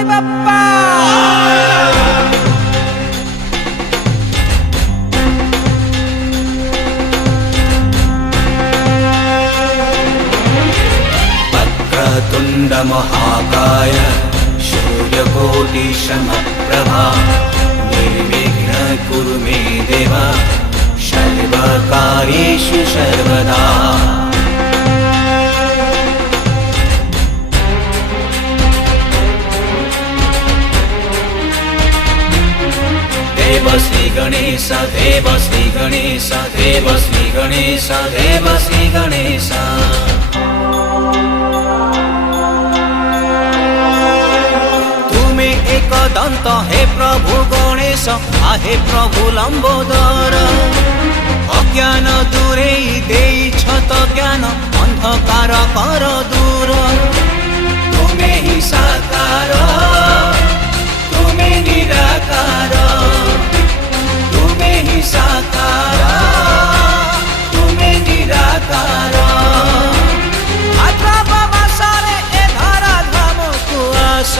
गणपति बप्पा वक्रतुण्ड महाकाय सूर्यकोटि समप्रभा निर्विघ्न कुरु मे देव सर्वकार्येषु सर्वदा। देव श्री गणेश देव श्री गणेश देव श्री गणेश देव श्री गणेश। तुम्हें एक दंत हे प्रभु गणेश आहे प्रभु लंबोदर अज्ञान दूरे देइछ त ज्ञान अंधकार कर दूर। तुम्हें ही साकार तुम्हें निराकार तुम्हें ही साकार तुम्हें निराकार। भाद्रव मासरे ए धरा धाम को आस।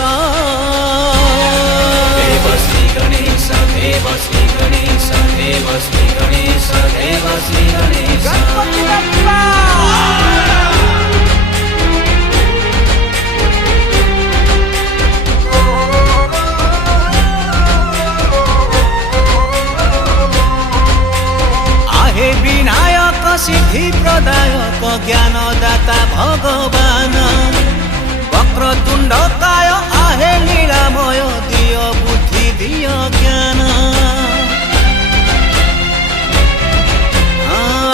देव श्री गणेश देव श्री गणेश देव श्री गणेश देव श्री गणेश। गणपति बप्पा विनायक सिद्धि प्रदायक ज्ञानदाता भगवान वक्रतुंड काय आहे लीलामय दिय बुद्धि दिय ज्ञान।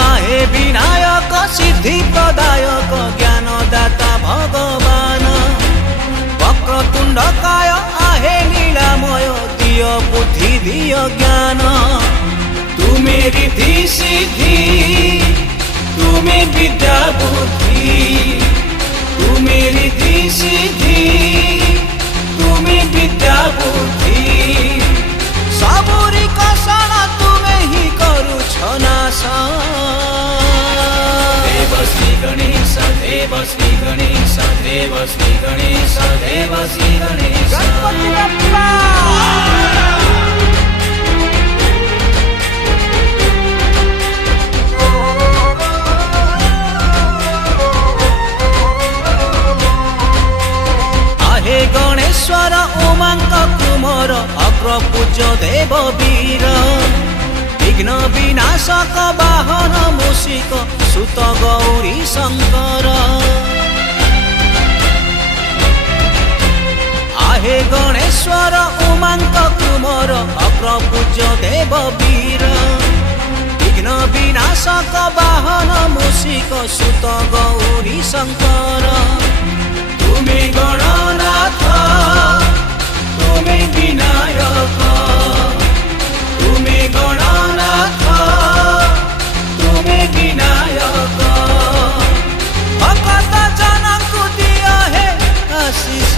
आहे विनायक सिद्धि प्रदायक ज्ञानदाता भगवान वक्रतुंड काय आहे लीलामय दिय बुद्धि दिय ज्ञान। तुम्हें रिद्धि सिद्धि तुम्हें विद्या बुद्धि तुम्हें रिद्धि सिद्धि तुम्हें विद्या बुद्धि सबुरी कषण तुम्हें ही करुछ नाश। देव श्री गणेश देव श्री गणेश देव श्री गणेश देव श्री गणेश। गणपति बप्पा गणेश्वर उमांक कुमार अग्रपूज्य देव वीर विघ्न विनाशक वाहन मूषिक सुत गौरी शंकर। आहे गणेश्वर उमांक कुमार अग्रपूज्य देव वीर विघ्न विनाशक वाहन मूषिक सुत गौरी शंकर। तुम्हें गणनाथ तुम्हें विनायक तुम्हें गणनाथ तुम्हें विनायक। भक्त जनन को दिया है आशीष।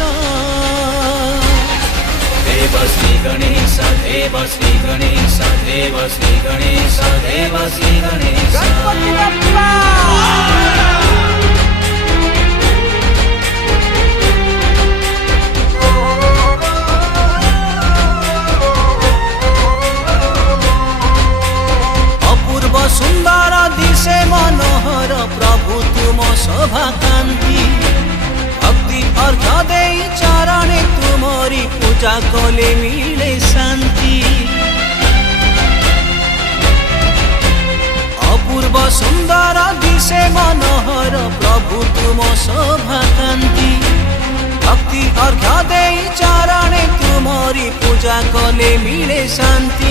देव श्री गणेश देव श्री गणेश देव श्री गणेश देव श्री गणेश। गणपति बप्पा सुंदर दिशे मनोहर प्रभु तुम शोभा कांति भक्ति अर्घ दे चरणे तुमरी पूजा कले मिले शांति। अपूर्व सुंदर दिशे मनोहर प्रभु तुम शोभा कांति भक्ति अर्घ दे चरणे तुमरी पूजा कले मिले शांति।